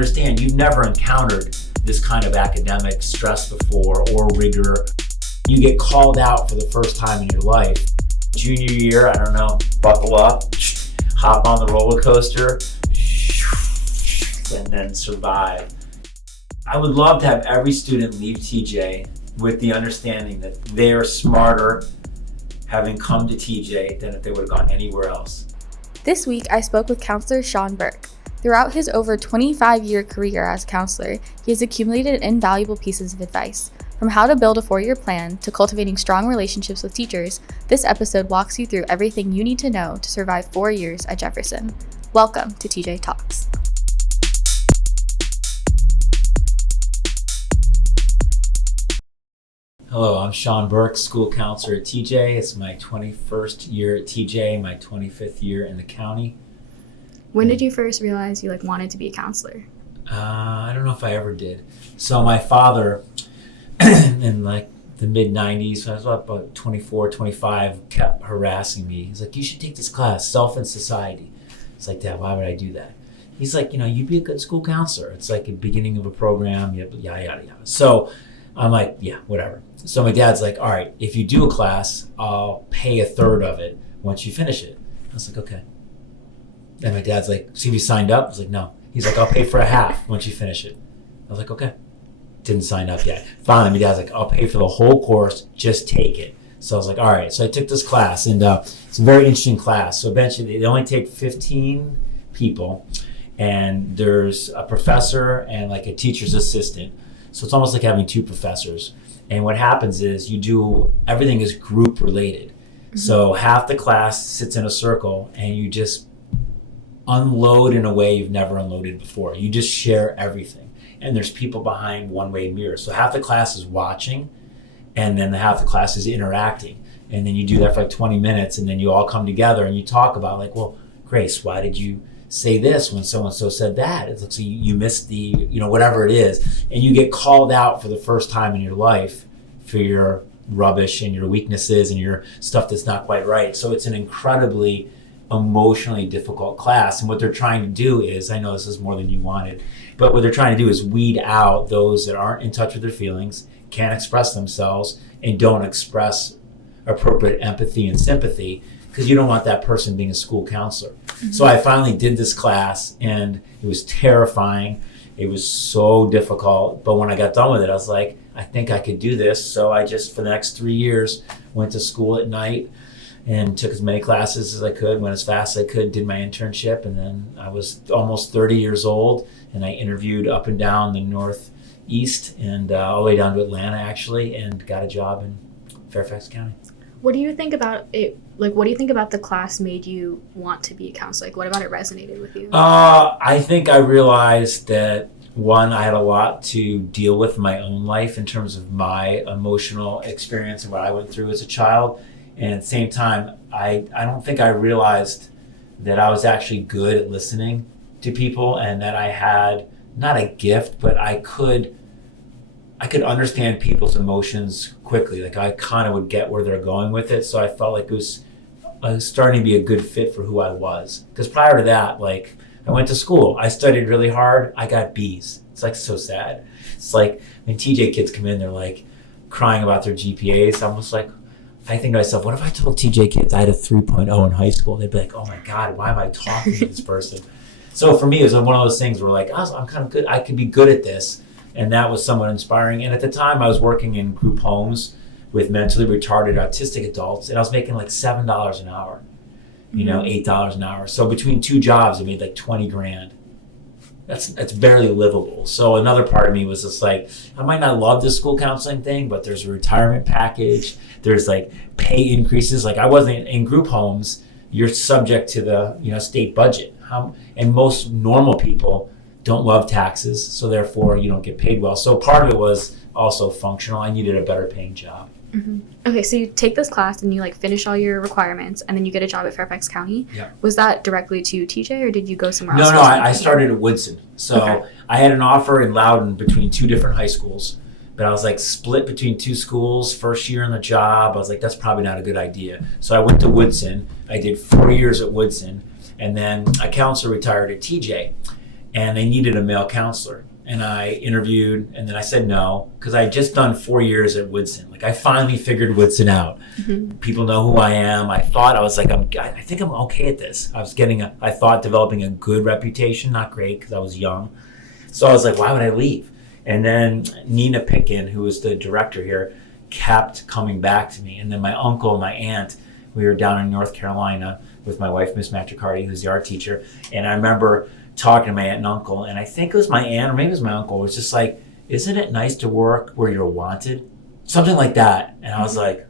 understand you've never encountered this kind of academic stress before or rigor. You get called out for the first time in your life. Junior year, I don't know, buckle up, hop on the roller coaster, and then survive. I would love to have every student leave TJ with the understanding that they're smarter having come to TJ than if they would have gone anywhere else. This week, I spoke with counselor Sean Burke. Throughout his over 25-year career as a counselor, he has accumulated invaluable pieces of advice. From how to build a 4-year plan to cultivating strong relationships with teachers, this episode walks you through everything you need to know to survive 4 years at Jefferson. Welcome to tjTALKS. Hello, I'm Sean Burke, school counselor at TJ. It's my 21st year at TJ, my 25th year in the county. When did you first realize you wanted to be a counselor? I don't know if I ever did. So my father, in the mid-90s, when I was about 24, 25, kept harassing me. He's like, you should take this class, Self and Society. It's like, Dad, why would I do that? He's like, you'd be a good school counselor. It's like the beginning of a program, yada, yada, yada. So I'm like, yeah, whatever. So my dad's like, all right, if you do a class, I'll pay a third of it once you finish it. I was like, okay. And my dad's like, see if you signed up? I was like, no. He's like, I'll pay for a half once you finish it. I was like, okay. Didn't sign up yet. Finally, my dad's like, I'll pay for the whole course, just take it. So I was like, all right. So I took this class, and it's a very interesting class. So eventually, they only take 15 people, and there's a professor and a teacher's assistant. So it's almost like having two professors. And what happens is everything is group related. Mm-hmm. So half the class sits in a circle, and you just unload in a way you've never unloaded before. You just share everything. And there's people behind one-way mirrors. So half the class is watching, and then half the class is interacting. And then you do that for 20 minutes, and then you all come together and you talk about well, Grace, why did you say this when so-and-so said that? It looks like you missed the, whatever it is. And you get called out for the first time in your life for your rubbish and your weaknesses and your stuff that's not quite right. So it's an incredibly emotionally difficult class. And what they're trying to do is, I know this is more than you wanted, but what they're trying to do is weed out those that aren't in touch with their feelings, can't express themselves, and don't express appropriate empathy and sympathy, because you don't want that person being a school counselor. Mm-hmm. So I finally did this class, and it was terrifying. It was so difficult. But when I got done with it, I was like, I think I could do this. So I just, for the next 3 years, went to school at night and took as many classes as I could, went as fast as I could, did my internship, and then I was almost 30 years old, and I interviewed up and down the Northeast and all the way down to Atlanta, actually, and got a job in Fairfax County. What do you think about it? What do you think about the class made you want to be a counselor? What about it resonated with you? I think I realized that, one, I had a lot to deal with in my own life in terms of my emotional experience and what I went through as a child. And at the same time, I don't think I realized that I was actually good at listening to people, and that I had not a gift, but I could understand people's emotions quickly. I kind of would get where they're going with it. So I felt like I was starting to be a good fit for who I was. Because prior to that, I went to school. I studied really hard. I got B's. It's so sad. It's when TJ kids come in, they're crying about their GPAs. I'm almost I think to myself, what if I told TJ kids I had a 3.0 in high school? They'd be like, oh my God, why am I talking to this person? So for me, it was one of those things where I'm kind of good. I could be good at this. And that was somewhat inspiring. And at the time, I was working in group homes with mentally retarded autistic adults, and I was making $7 an hour, $8 an hour. So between two jobs, I made $20,000. That's barely livable. So another part of me was just I might not love this school counseling thing, but there's a retirement package. There's pay increases. I wasn't in group homes. You're subject to the state budget. And most normal people don't love taxes, so therefore you don't get paid well. So part of it was also functional. I needed a better paying job. Mm-hmm. Okay, so you take this class and you finish all your requirements, and then you get a job at Fairfax County. Yeah. Was that directly to TJ, or did you go somewhere else? No, I started at Woodson. So okay. I had an offer in Loudoun between two different high schools, but I was split between two schools. First year in the job, I was that's probably not a good idea. So I went to Woodson. I did 4 years at Woodson, and then a counselor retired at TJ. and they needed a male counselor. And I interviewed, and then I said no, because I had just done 4 years at Woodson. Like, I finally figured Woodson out. Mm-hmm. People know who I am. I thought I was like, I think I'm okay at this. I was I thought developing a good reputation, not great, because I was young. So I was like, why would I leave? And then Nina Pickin, who was the director here, kept coming back to me. And then my uncle and my aunt, we were down in North Carolina with my wife, Miss Matricardi, who's the art teacher. And I remember talking to my aunt and uncle, and I think it was my aunt or maybe it was my uncle, was just like, isn't it nice to work where you're wanted? Something like that. And I was like,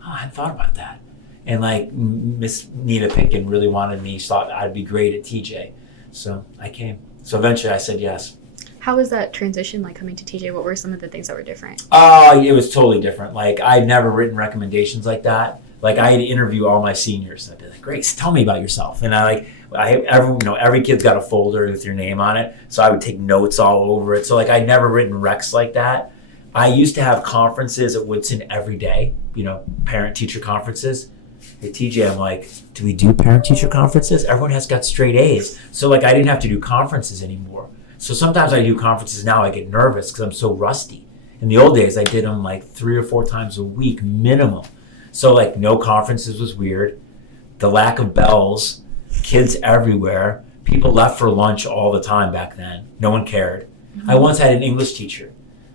oh, I hadn't thought about that. And like Miss Nina Pickin really wanted me. She thought I'd be great at TJ. So I came. So eventually I said yes. How was that transition like coming to TJ? What were some of the things that were different? It was totally different. Like, I'd never written recommendations like that. Like, I had to interview all my seniors. I'd be like, Grace, tell me about yourself. And every kid's got a folder with your name on it. So I would take notes all over it. So like, I'd never written recs like that. I used to have conferences at Woodson every day, parent-teacher conferences. At TJ, I'm like, do we do parent-teacher conferences? Everyone has got straight A's. So like, I didn't have to do conferences anymore. So sometimes I do conferences now, I get nervous because I'm so rusty. In the old days, I did them like 3 or 4 times a week minimum. So like, no conferences was weird. The lack of bells, kids everywhere. People left for lunch all the time back then. No one cared. Mm-hmm. I once had an English teacher,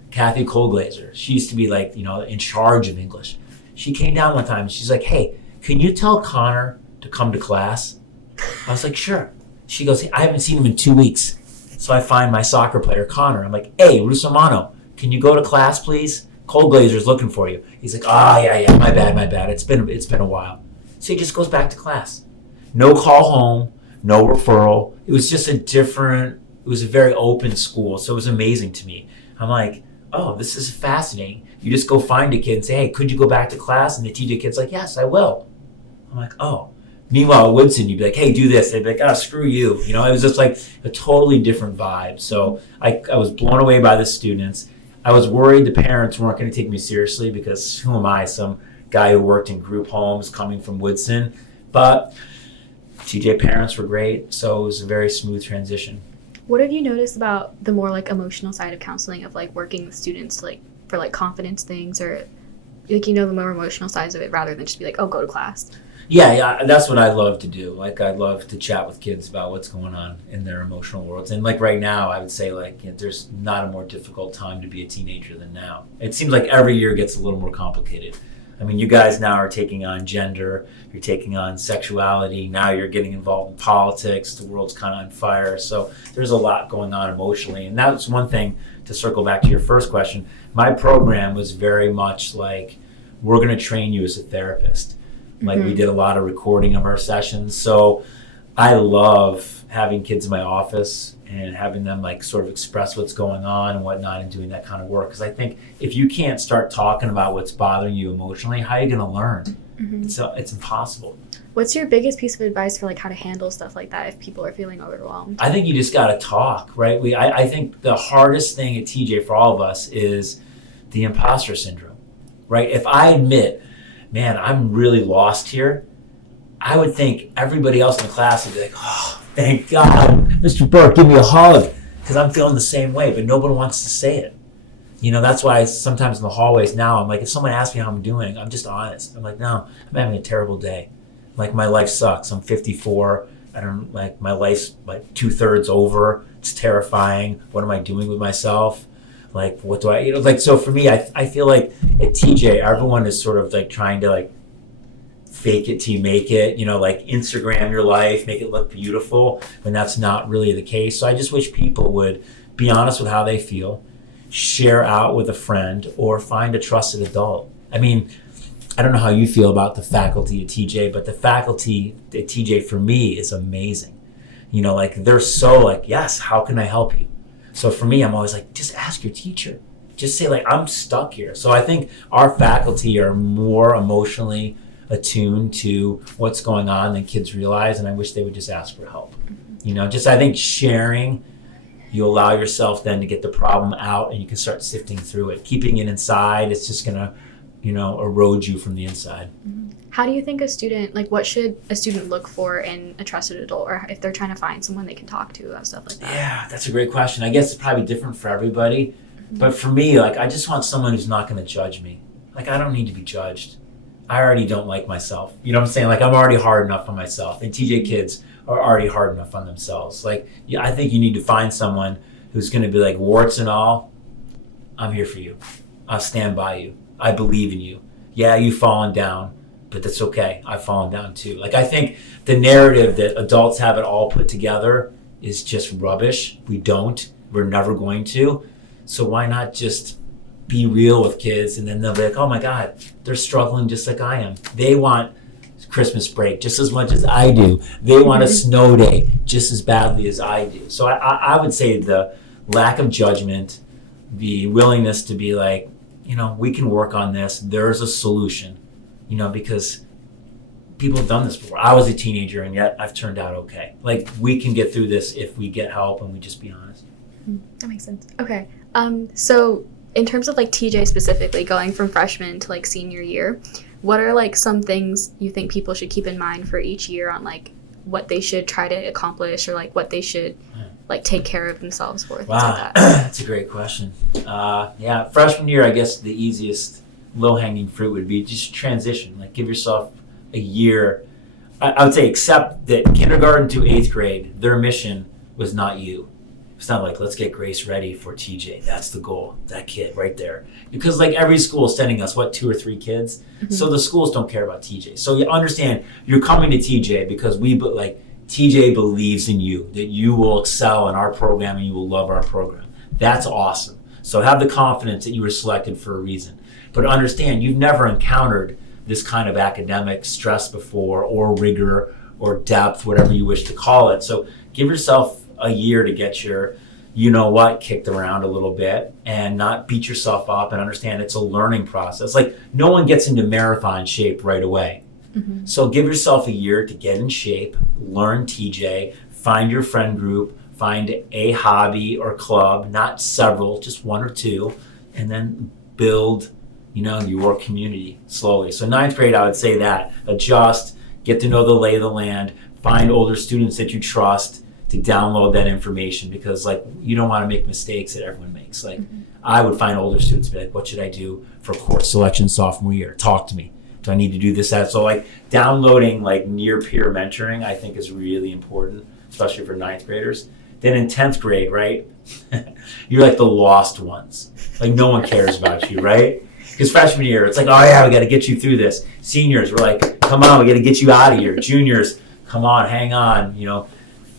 Kathy Colglazer. She used to be like, in charge of English. She came down one time and she's like, hey, can you tell Connor to come to class? I was like, sure. She goes, hey, I haven't seen him in 2 weeks. So I find my soccer player, Connor. I'm like, hey, Rusomano, can you go to class, please? Colglazer's looking for you. He's like, yeah, my bad. It's been a while. So he just goes back to class. No call home, no referral. It was just it was a very open school. So it was amazing to me. I'm like, oh, this is fascinating. You just go find a kid and say, hey, could you go back to class? And the TJ kid's like, yes, I will. I'm like, oh. Meanwhile, at Woodson, you'd be like, hey, do this. They'd be like, screw you. It was just like a totally different vibe. So I was blown away by the students. I was worried the parents weren't going to take me seriously because who am I, some guy who worked in group homes coming from Woodson. But TJ parents were great, so it was a very smooth transition. What have you noticed about the more like emotional side of counseling, of like working with students like for like confidence things, or like the more emotional sides of it rather than just be like, oh, go to class? Yeah, that's what I love to do. Like, I love to chat with kids about what's going on in their emotional worlds. And like right now, I would say like, there's not a more difficult time to be a teenager than now. It seems like every year gets a little more complicated. I mean, you guys now are taking on gender, you're taking on sexuality, now you're getting involved in politics, the world's kind of on fire. So there's a lot going on emotionally. And that's one thing, to circle back to your first question. My program was very much like, we're going to train you as a therapist. Like, we did a lot of recording of our sessions. So I love having kids in my office and having them like sort of express what's going on and whatnot and doing that kind of work. Because I think if you can't start talking about what's bothering you emotionally, how are you going to learn? Mm-hmm. It's impossible. What's your biggest piece of advice for like how to handle stuff like that if people are feeling overwhelmed? I think you just got to talk, right? I think the hardest thing at TJ for all of us is the imposter syndrome, right? If I admit, man, I'm really lost here, I would think everybody else in the class would be like, oh, thank God, Mr. Burke, give me a hug, because I'm feeling the same way, but nobody wants to say it. That's why sometimes in the hallways now, I'm like, if someone asks me how I'm doing, I'm just honest. I'm like, no, I'm having a terrible day. Like, my life sucks. I'm 54. My life's like 2/3 over. It's terrifying. What am I doing with myself? Like, what do I, so for me, I feel like at TJ, everyone is sort of like trying to like fake it till you make it, like Instagram your life, make it look beautiful, when that's not really the case. So I just wish people would be honest with how they feel, share out with a friend, or find a trusted adult. I mean, I don't know how you feel about the faculty at TJ, but the faculty at TJ for me is amazing. Like, they're so like, yes, how can I help you? So for me, I'm always like, just ask your teacher. Just say like, I'm stuck here. So I think our faculty are more emotionally attuned to what's going on than kids realize, and I wish they would just ask for help. Just I think sharing, you allow yourself then to get the problem out and you can start sifting through it. Keeping it inside, it's just gonna, erode you from the inside. How do you think what should a student look for in a trusted adult, or if they're trying to find someone they can talk to about stuff like that? Yeah, that's a great question. I guess it's probably different for everybody. But for me, I just want someone who's not going to judge me. I don't need to be judged. I already don't like myself. You know what I'm saying? I'm already hard enough on myself. And TJ kids are already hard enough on themselves. I think you need to find someone who's going to be warts and all, I'm here for you. I'll stand by you. I believe in you. Yeah, you've fallen down, but that's okay. I've fallen down too. I think the narrative that adults have it all put together is just rubbish. We don't. We're never going to. So why not just be real with kids, and then they'll be like, oh my God, they're struggling just like I am. They want Christmas break just as much as I do. They want a snow day just as badly as I do. So I would say the lack of judgment, the willingness to be we can work on this. There's a solution, because people have done this before. I was a teenager and yet I've turned out okay. We can get through this if we get help and we just be honest. That makes sense. Okay. So in terms of TJ specifically, going from freshman to senior year, what are some things you think people should keep in mind for each year on what they should try to accomplish, or what they should take care of themselves for? Things wow, like that. That's a great question. Freshman year, I guess the easiest low-hanging fruit would be just transition. Give yourself a year. I would say, except that kindergarten to 8th grade, their mission was not you. It's not let's get Grace ready for TJ. That's the goal. That kid right there. Because every school is sending us, 2 or 3 kids? Mm-hmm. So the schools don't care about TJ. So you understand, you're coming to TJ because TJ believes in you, that you will excel in our program and you will love our program. That's awesome. So have the confidence that you were selected for a reason. But understand, you've never encountered this kind of academic stress before, or rigor, or depth, whatever you wish to call it. So give yourself a year to get your kicked around a little bit, and not beat yourself up, and understand it's a learning process. No one gets into marathon shape right away. Mm-hmm. So give yourself a year to get in shape, learn TJ, find your friend group, find a hobby or club, not several, just 1 or 2, and then build your community slowly. So 9th grade, I would say that adjust, get to know the lay of the land, find older students that you trust to download that information, because you don't want to make mistakes that everyone makes. I would find older students and be what should I do for course selection sophomore year? Talk to me. Do I need to do this, that? So downloading near peer mentoring, I think, is really important, especially for 9th graders. Then in 10th grade, right, you're the lost ones. No one cares about you, right? Because freshman year, it's oh yeah, we got to get you through this. Seniors, we're come on, we got to get you out of here. Juniors, come on, hang on,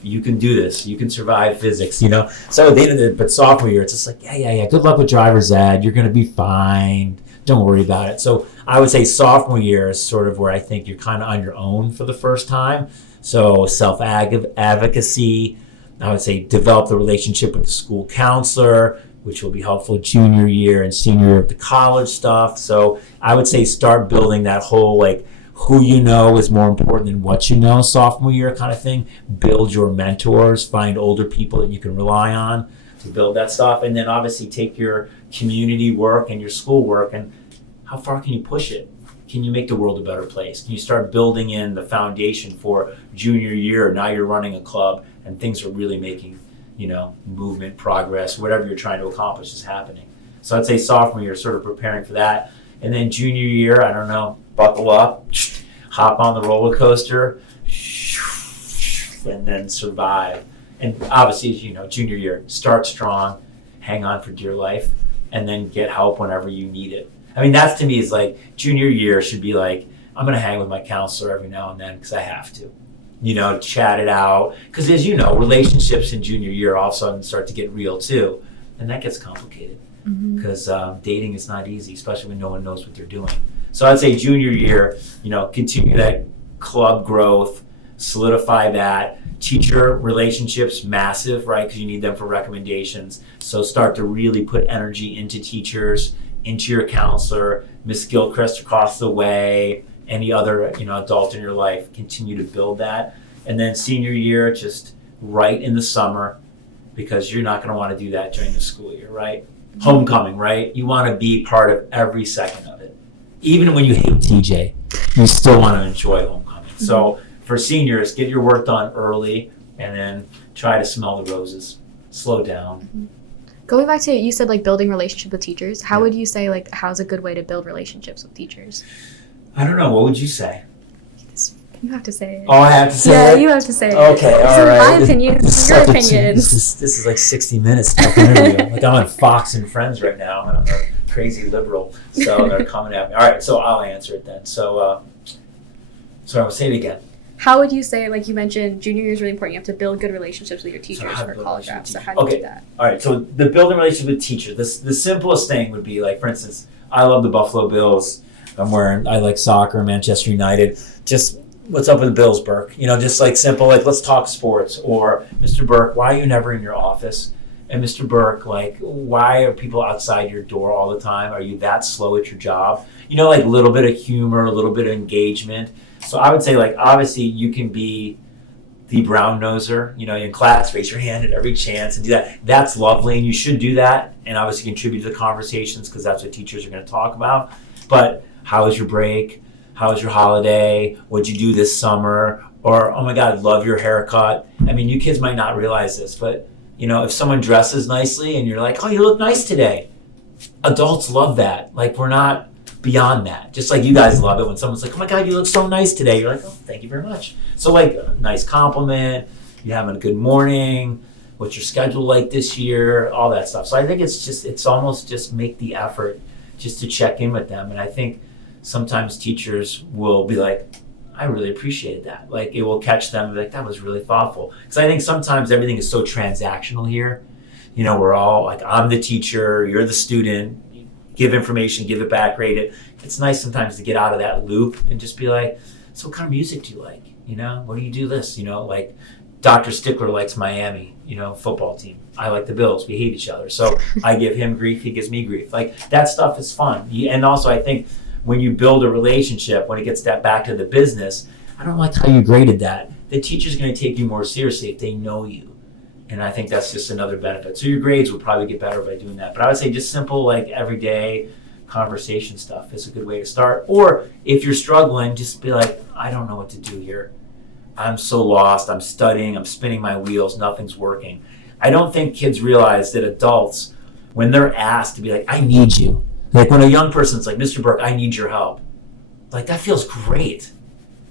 you can do this. You can survive physics, So but sophomore year, it's just yeah. Good luck with driver's ed. You're going to be fine. Don't worry about it. So I would say sophomore year is sort of where I think you're kind of on your own for the first time. So self-advocacy. I would say develop the relationship with the school counselor, which will be helpful junior year and senior year of the college stuff. So I would say start building that whole who you know is more important than what you know sophomore year kind of thing. Build your mentors, find older people that you can rely on to build that stuff. And then obviously take your community work and your school work, and how far can you push it? Can you make the world a better place? Can you start building in the foundation for junior year? Now you're running a club and things are really making, movement, progress, whatever you're trying to accomplish is happening. So I'd say sophomore year, sort of preparing for that. And then junior year, I don't know, buckle up, hop on the roller coaster, and then survive. And obviously, junior year, start strong, hang on for dear life, and then get help whenever you need it. I mean, that's to me is junior year should be I'm going to hang with my counselor every now and then because I have to, chat it out. Because as you know, relationships in junior year all of a sudden start to get real too. And that gets complicated because dating is not easy, especially when no one knows what they're doing. So I'd say junior year, continue that club growth, solidify that. Teacher relationships, massive, right? Because you need them for recommendations. So start to really put energy into teachers, into your counselor, Miss Gilchrist across the way, any other adult in your life. Continue to build that. And then senior year, just right in the summer, because you're not going to want to do that during the school year, right? Homecoming, right? You want to be part of every second of it. even when you hate TJ, you still want to enjoy homecoming. So for seniors, get your work done early and then try to smell the roses. Slow down. Going back to, you said like building relationships with teachers. How would you say like how's a good way to build relationships with teachers? I don't know. What would you say? You have to say it. Oh, I have to say it? it? Yeah, you have to say it. Okay, all right. My opinion. This is your opinion. This is like 60 Minutes type interview. Like I'm on Fox and Friends right now. I'm a crazy liberal, so they're coming at me. All right, so I'll answer it then. So, I'll say it again. How would you say, like you mentioned, junior year is really important. You have to build good relationships with your teachers for college apps. So how do you do that? All right, so the building relationship with teachers. The simplest thing would be like, for instance, I love the Buffalo Bills. I like soccer, Manchester United. Just what's up with the Bills, Burke? Just like simple, like let's talk sports. Or Mr. Burke, why are you never in your office? And Mr. Burke, like, why are people outside your door all the time? Are you that slow at your job? Like a little bit of humor, a little bit of engagement. So I would say, like, obviously you can be the brown noser, in class, raise your hand at every chance and do that. That's lovely, and you should do that, and obviously contribute to the conversations because that's what teachers are going to talk about. But how was your break? How was your holiday? What'd you do this summer? Or, oh my God, love your haircut. I mean, you kids might not realize this, but if someone dresses nicely and you're like, oh, you look nice today. Adults love that. Like, we're not beyond that. Just like you guys love it when someone's like, oh my God, you look so nice today. You're like, oh, thank you very much. So like a nice compliment, you having a good morning, what's your schedule like this year, all that stuff. So I think it's almost just make the effort just to check in with them. And I think sometimes teachers will be like, I really appreciated that. Like it will catch them like, that was really thoughtful. Because I think sometimes everything is so transactional here. We're all like, I'm the teacher, you're the student, give information, give it back, rate it. It's nice sometimes to get out of that loop and just be like, so what kind of music do you like? What do you do this? Like Dr. Stickler likes Miami, football team. I like the Bills. We hate each other. So I give him grief, he gives me grief. Like that stuff is fun. And also I think when you build a relationship, when it gets that back to the business, I don't like how you graded that. The teacher's going to take you more seriously if they know you. And I think that's just another benefit. So your grades will probably get better by doing that. But I would say just simple, like everyday conversation stuff is a good way to start. Or if you're struggling, just be like, I don't know what to do here. I'm so lost. I'm studying. I'm spinning my wheels. Nothing's working. I don't think kids realize that adults, when they're asked to be like, I need you. Like when a young person's like, Mr. Burke, I need your help. Like that feels great.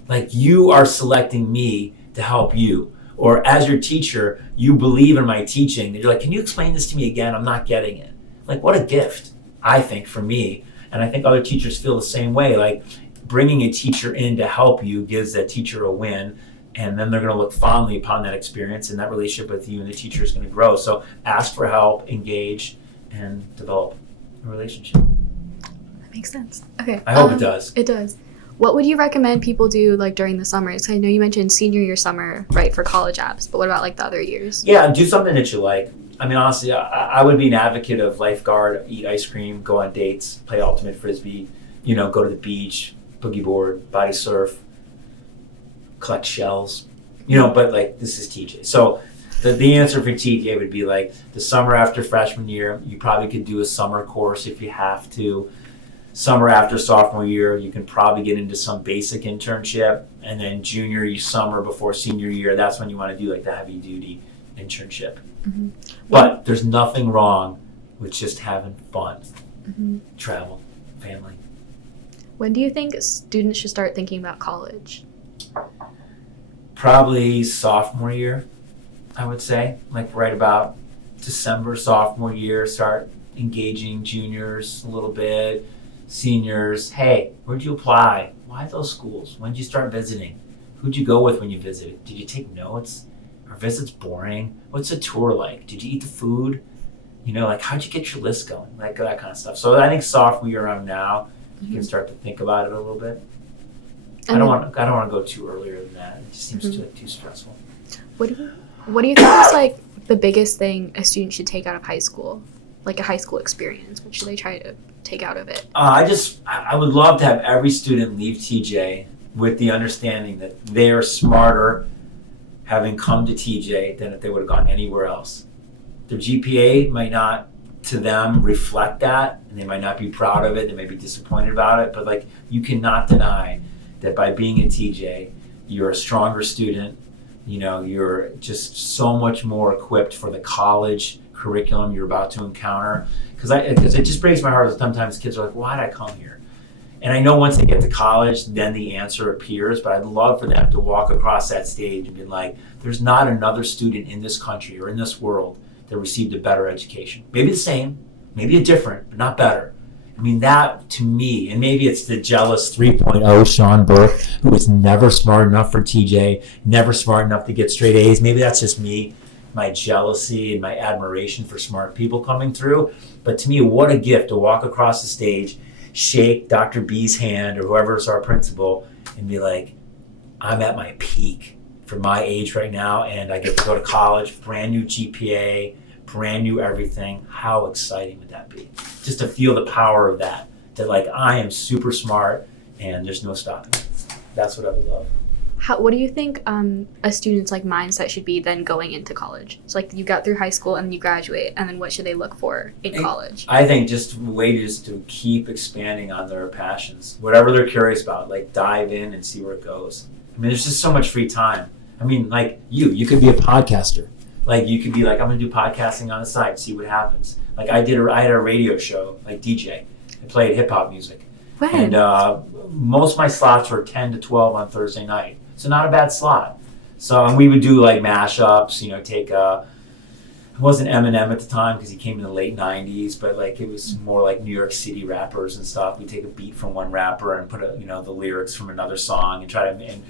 Like you are selecting me to help you. Or as your teacher, you believe in my teaching. You're like, can you explain this to me again? I'm not getting it. Like what a gift, I think, for me. And I think other teachers feel the same way. Like bringing a teacher in to help you gives that teacher a win. And then they're going to look fondly upon that experience, and that relationship with you and the teacher is going to grow. So ask for help, engage, and develop a relationship. That makes sense. Okay. I hope it does. It does. What would you recommend people do like during the summers? I know you mentioned senior year summer, right, for college apps, but what about like the other years? Yeah, do something that you like. I mean, honestly, I would be an advocate of lifeguard, eat ice cream, go on dates, play ultimate frisbee, go to the beach, boogie board, body surf, collect shells, but like this is TJ. So the answer for TJ would be like the summer after freshman year, you probably could do a summer course if you have to. Summer after sophomore year, you can probably get into some basic internship. And then junior summer before senior year, that's when you want to do like the heavy duty internship. Mm-hmm. But there's nothing wrong with just having fun, travel, family. When do you think students should start thinking about college? Probably sophomore year, I would say. Like right about December, sophomore year, start engaging juniors a little bit. Seniors, hey, where'd you apply? Why those schools? When did you start visiting? Who'd you go with when you visited? Did you take notes? Are visits boring? What's the tour like? Did you eat the food? Like how'd you get your list going? Like that kind of stuff. So I think sophomore year around now, you can start to think about it a little bit. I don't want to go too earlier than that. It just seems too stressful. What do you think is like the biggest thing a student should take out of high school, like a high school experience? What should they try to take out of it? I would love to have every student leave TJ with the understanding that they are smarter having come to TJ than if they would have gone anywhere else. Their GPA might not to them reflect that, and they might not be proud of it, they may be disappointed about it, but like you cannot deny that by being a TJ, you're a stronger student. You know, you're just so much more equipped for the college curriculum you're about to encounter. Because it just breaks my heart that sometimes kids are like, why did I come here? And I know once they get to college, then the answer appears, but I'd love for them to walk across that stage and be like, there's not another student in this country or in this world that received a better education. Maybe the same, maybe a different, but not better. I mean, that to me, and maybe it's the jealous 3.0 Sean Burke, who was never smart enough for TJ, never smart enough to get straight A's. Maybe that's just me, my jealousy and my admiration for smart people coming through. But to me, what a gift to walk across the stage, shake Dr. B's hand or whoever's our principal, and be like, I'm at my peak for my age right now, and I get to go to college, brand new GPA, brand new everything. How exciting would that be? Just to feel the power of that like I am super smart and there's no stopping me. That's what I would love. What do you think a student's like mindset should be then going into college? So like you got through high school and you graduate, and then what should they look for in college? I think just ways to keep expanding on their passions. Whatever they're curious about, like dive in and see where it goes. I mean, there's just so much free time. I mean, like you could be a podcaster. Like you could be like, I'm gonna do podcasting on the side, see what happens. Like I had a radio show, like DJ. I played hip hop music. When? And most of my slots were 10 to 12 on Thursday night. So not a bad slot. So and we would do like mashups, you know, take it wasn't Eminem at the time because he came in the late 90s, but like it was more like New York City rappers and stuff. We take a beat from one rapper and put the lyrics from another song and and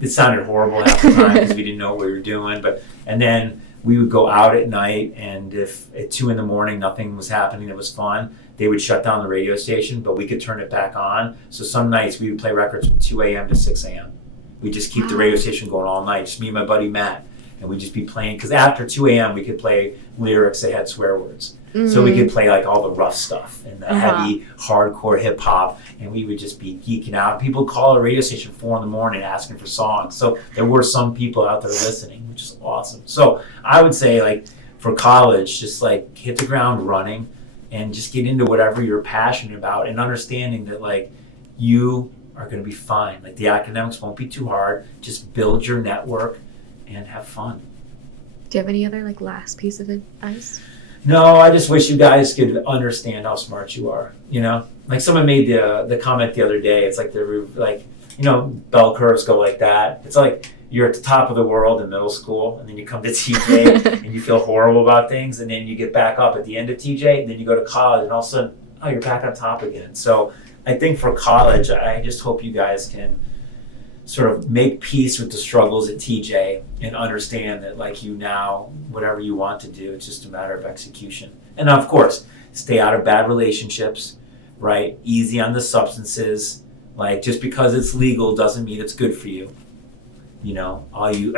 it sounded horrible half the time because we didn't know what we were doing. And then we would go out at night, and if at 2 a.m. nothing was happening that was fun, they would shut down the radio station, but we could turn it back on. So some nights we would play records from 2 a.m. to 6 a.m. We just keep the radio station going all night, just me and my buddy Matt, and we'd just be playing, because after 2 a.m. we could play lyrics that had swear words. So we could play like all the rough stuff and the heavy, hardcore hip hop, and we would just be geeking out. People call a radio station 4 a.m. asking for songs. So there were some people out there listening, which is awesome. So I would say, like, for college, just like hit the ground running and just get into whatever you're passionate about, and understanding that like you are going to be fine. Like the academics won't be too hard. Just build your network and have fun. Do you have any other like last piece of advice? No, I just wish you guys could understand how smart you are. You know, like someone made the comment the other day. It's like they're like, bell curves go like that. It's like you're at the top of the world in middle school, and then you come to TJ and you feel horrible about things, and then you get back up at the end of TJ, and then you go to college, and all of a sudden, you're back on top again. So I think for college, I just hope you guys can sort of make peace with the struggles at TJ and understand that like whatever you want to do, it's just a matter of execution. And of course, stay out of bad relationships, right? Easy on the substances. Like just because it's legal doesn't mean it's good for you. All you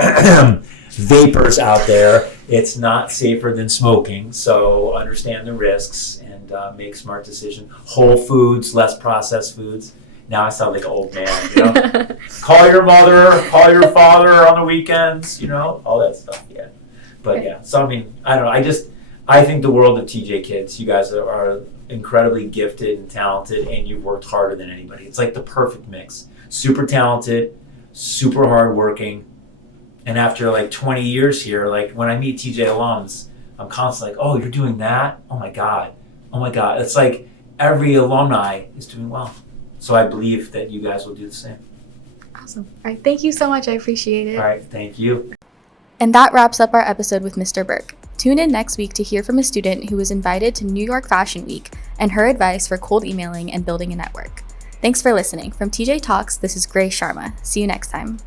vapors out there, it's not safer than smoking. So understand the risks and make smart decisions. Whole foods, less processed foods. Now I sound like an old man, Call your mother, call your father on the weekends, all that stuff, yeah. But yeah, so I mean, I don't know. I think the world of TJ kids, you guys are incredibly gifted and talented, and you've worked harder than anybody. It's like the perfect mix. Super talented, super hardworking, and after like 20 years here, like when I meet TJ alums, I'm constantly like, oh, you're doing that? Oh my God. It's like every alumni is doing well. So I believe that you guys will do the same. Awesome. All right. Thank you so much. I appreciate it. All right. Thank you. And that wraps up our episode with Mr. Burke. Tune in next week to hear from a student who was invited to New York Fashion Week and her advice for cold emailing and building a network. Thanks for listening. From tjTALKS, this is Grace Sharma. See you next time.